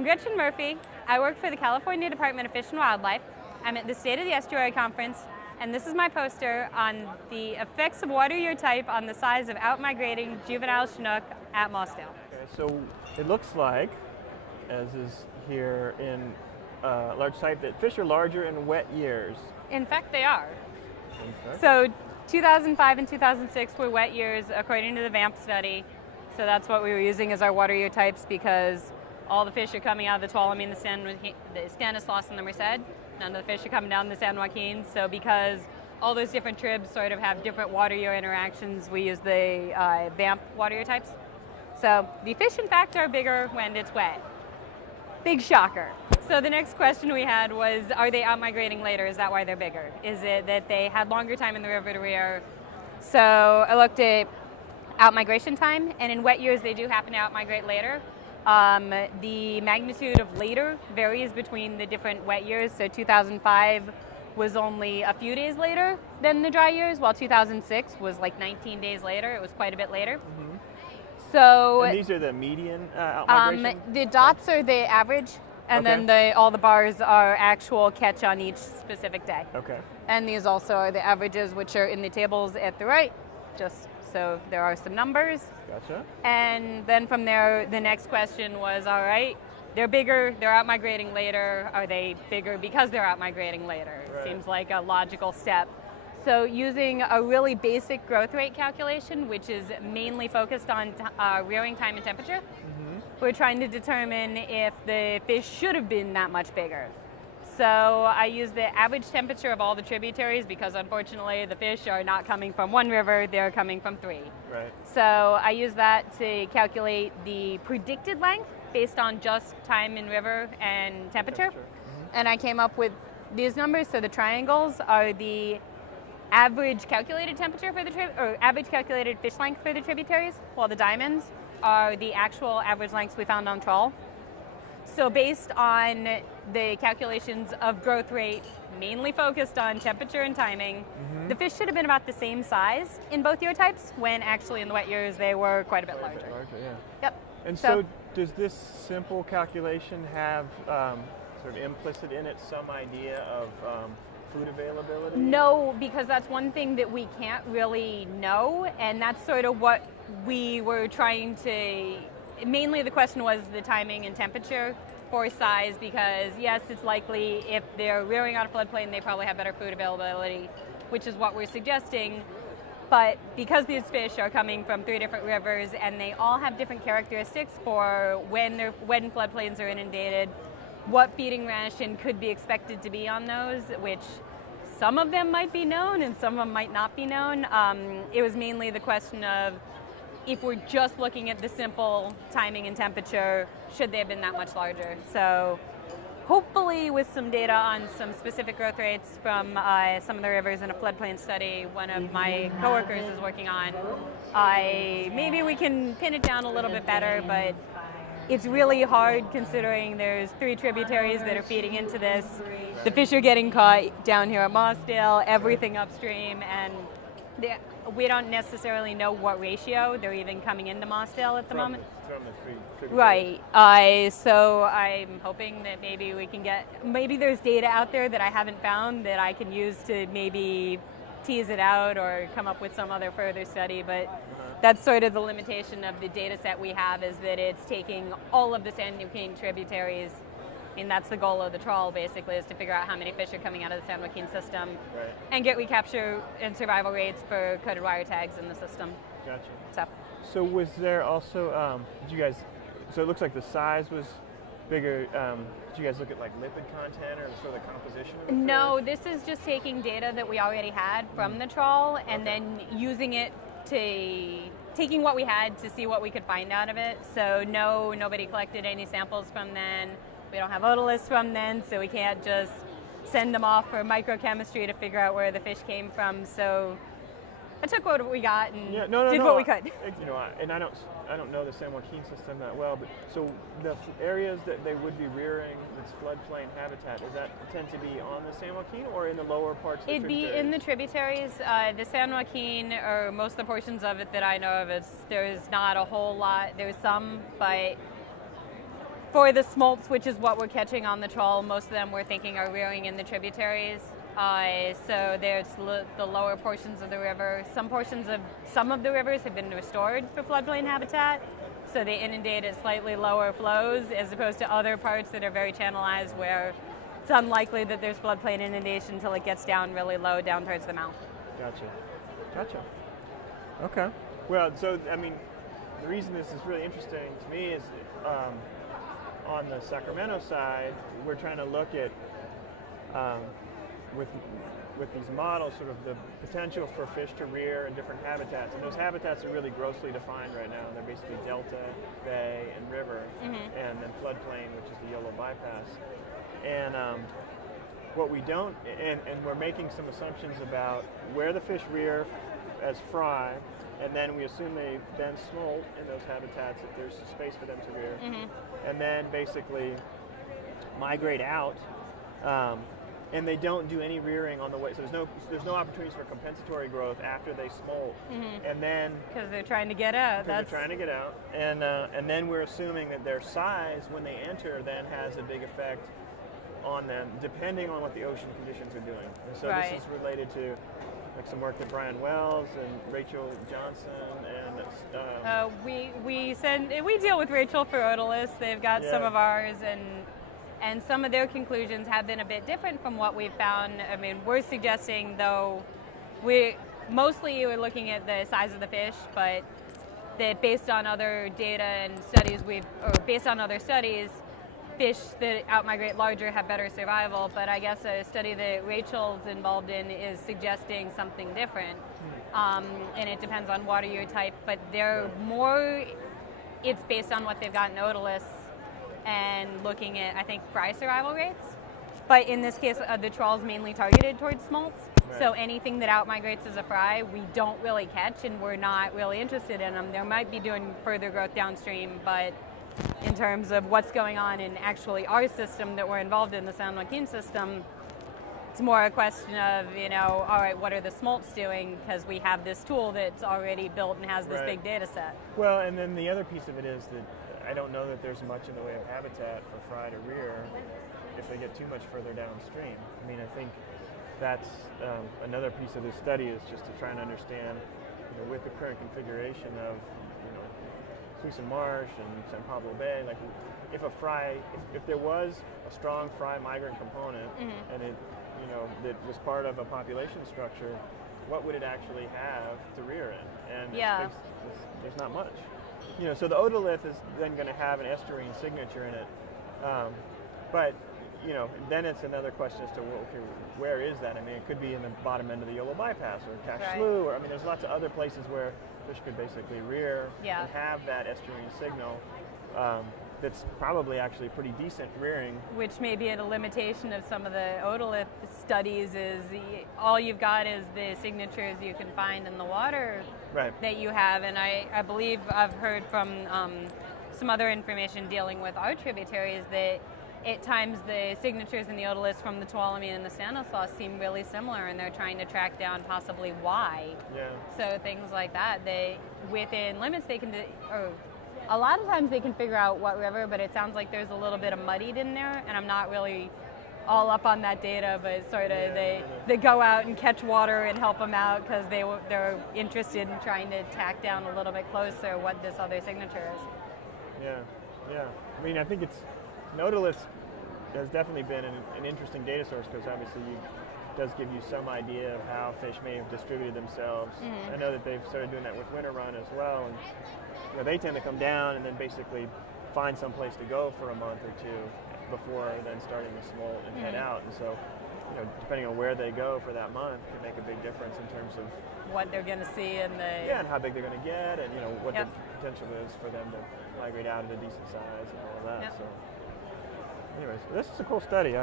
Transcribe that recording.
I'm Gretchen Murphey. I work for the California Department of Fish and Wildlife. I'm at the State of the Estuary Conference, and this is my poster on the effects of water year type on the size of out-migrating juvenile Chinook at Mossdale. Okay, so it looks like, as is here in large type, that fish are larger in wet years. In fact, they are. Okay. So 2005 and 2006 were wet years according to the VAMP study. So that's what we were using as our water year types because all the fish are coming out of the Tuolumne, the Stanislaus, and the Merced. None of the fish are coming down the San Joaquin. So because all those different tribs sort of have different water year interactions, we use the VAMP water year types. So the fish, in fact, are bigger when it's wet. Big shocker. So the next question we had was, are they out-migrating later? Is that why they're bigger? Is it that they had longer time in the river to rear? So I looked at out-migration time, and in wet years they do happen to out-migrate later. The magnitude of later varies between the different wet years. So 2005 was only a few days later than the dry years, while 2006 was like 19 days later. It was quite a bit later. Mm-hmm. So and these are the median out-migration? The dots are the average, and then all the bars are actual catch on each specific day. Okay. And these also are the averages, which are in the tables at the right, just so there are some numbers. Gotcha. And then from there, the next question was, all right, they're bigger, they're out-migrating later. Are they bigger because they're out-migrating later? Right. Seems like a logical step. So using a really basic growth rate calculation, which is mainly focused on rearing time and temperature, we're trying to determine if the fish should have been that much bigger. So I use the average temperature of all the tributaries because unfortunately the fish are not coming from one river, they're coming from three. Right. So I use that to calculate the predicted length based on just time in river and temperature. And I came up with these numbers. So the triangles are the average calculated temperature for the average calculated fish length for the tributaries, while the diamonds are the actual average lengths we found on trawl. So based on the calculations of growth rate, mainly focused on temperature and timing, the fish should have been about the same size in both year types, when actually in the wet years they were quite a bit larger. Yeah. Yep. And so does this simple calculation have sort of implicit in it some idea of food availability? No, because that's one thing that we can't really know, and that's sort of what we were trying to, mainly the question was the timing and temperature for size, because yes, it's likely if they're rearing on a floodplain, they probably have better food availability, which is what we're suggesting. But because these fish are coming from 3 different rivers and they all have different characteristics for when floodplains are inundated, what feeding ration could be expected to be on those, which some of them might be known and some of them might not be known. It was mainly the question of, if we're just looking at the simple timing and temperature, should they have been that much larger? So hopefully with some data on some specific growth rates from some of the rivers in a floodplain study one of my coworkers is working on, maybe we can pin it down a little bit better, but it's really hard considering there's 3 tributaries that are feeding into this. The fish are getting caught down here at Mossdale, everything upstream, and we don't necessarily know what ratio they're even coming into Mossdale at the moment. From the 3 tributaries. Right. So I'm hoping that maybe there's data out there that I haven't found that I can use to maybe tease it out or come up with some other further study, but that's sort of the limitation of the data set we have, is that it's taking all of the San Joaquin tributaries, and that's the goal of the trawl basically, is to figure out how many fish are coming out of the San Joaquin system and get recapture and survival rates for coated wire tags in the system. Gotcha. So was there also, so it looks like the size was bigger. Did you guys look at like lipid content or sort of the composition of the fish? No, this is just taking data that we already had from the trawl and then using it taking what we had to see what we could find out of it. So no, nobody collected any samples from then. We don't have otoliths from then, so we can't just send them off for microchemistry to figure out where the fish came from. So I took what we got and did what we could. And I don't know the San Joaquin system that well, but so the areas that they would be rearing this floodplain habitat, does that tend to be on the San Joaquin or in the lower parts of the tributaries? It'd be in the tributaries. The San Joaquin, or most of the portions of it that I know of, there's not a whole lot. There's some, but For the smolts, which is what we're catching on the trawl, most of them we're thinking are rearing in the tributaries. So there's the lower portions of the river. Some of the rivers have been restored for floodplain habitat, so they inundate at slightly lower flows, as opposed to other parts that are very channelized where it's unlikely that there's floodplain inundation until it gets down really low, down towards the mouth. Gotcha. Okay. Well, so, I mean, the reason this is really interesting to me is on the Sacramento side, we're trying to look at, with these models, sort of the potential for fish to rear in different habitats. And those habitats are really grossly defined right now. They're basically delta, bay, and river, and then floodplain, which is the Yolo bypass. And what we don't, and we're making some assumptions about where the fish rear as fry, and then we assume they then smolt in those habitats if there's space for them to rear, and then basically migrate out, and they don't do any rearing on the way. So there's no opportunities for compensatory growth after they smolt, and then because they're trying to get out. And then we're assuming that their size when they enter then has a big effect on them, depending on what the ocean conditions are doing. And so this is related to like some work that Brian Wells and Rachel Johnson and we deal with Rachel for Otoliths. They've got some of ours, and some of their conclusions have been a bit different from what we've found. I mean, we're suggesting, though, we're looking at the size of the fish, but that based on other data and studies based on other studies, fish that out-migrate larger have better survival, but I guess a study that Rachel's involved in is suggesting something different. And it depends on water year type, but it's based on what they've got in otoliths and looking at, I think, fry survival rates. But in this case, the trawl's mainly targeted towards smolts, so anything that out-migrates as a fry, we don't really catch, and we're not really interested in them. They might be doing further growth downstream, but in terms of what's going on in actually our system that we're involved in, the San Joaquin system, it's more a question of, all right, what are the smolts doing? Because we have this tool that's already built and has this big data set. Well, and then the other piece of it is that I don't know that there's much in the way of habitat for fry to rear if they get too much further downstream. I mean, I think that's another piece of this study is just to try and understand, with the current configuration of Suisun Marsh and San Pablo Bay, like if there was a strong fry migrant component and it, that was part of a population structure, what would it actually have to rear in? And there's not much. So the otolith is then going to have an estuarine signature in it, but then it's another question as to where is that? I mean, it could be in the bottom end of the Yolo bypass or Cache Slough, or there's lots of other places where fish could basically rear and have that estuarine signal. That's probably actually pretty decent rearing. Which may be a limitation of some of the otolith studies is all you've got is the signatures you can find in the water that you have. And I believe I've heard from some other information dealing with our tributaries that at times the signatures in the otoliths from the Tuolumne and the Stanislaus seem really similar, and they're trying to track down possibly why. So things like that, within limits they can a lot of times they can figure out what river, but it sounds like there's a little bit of muddied in there, and I'm not really all up on that data, but sort of they go out and catch water and help them out because they're interested in trying to tack down a little bit closer what this other signature is. Yeah. I mean, I think otoliths has definitely been an interesting data source because obviously it does give you some idea of how fish may have distributed themselves. I know that they've started doing that with winter run as well, and they tend to come down and then basically find some place to go for a month or two before then starting to smolt and head out. And so, depending on where they go for that month can make a big difference in terms of what they're going to see and and how big they're going to get, and what the potential is for them to migrate out at a decent size and all of that. So, anyways, this is a cool study.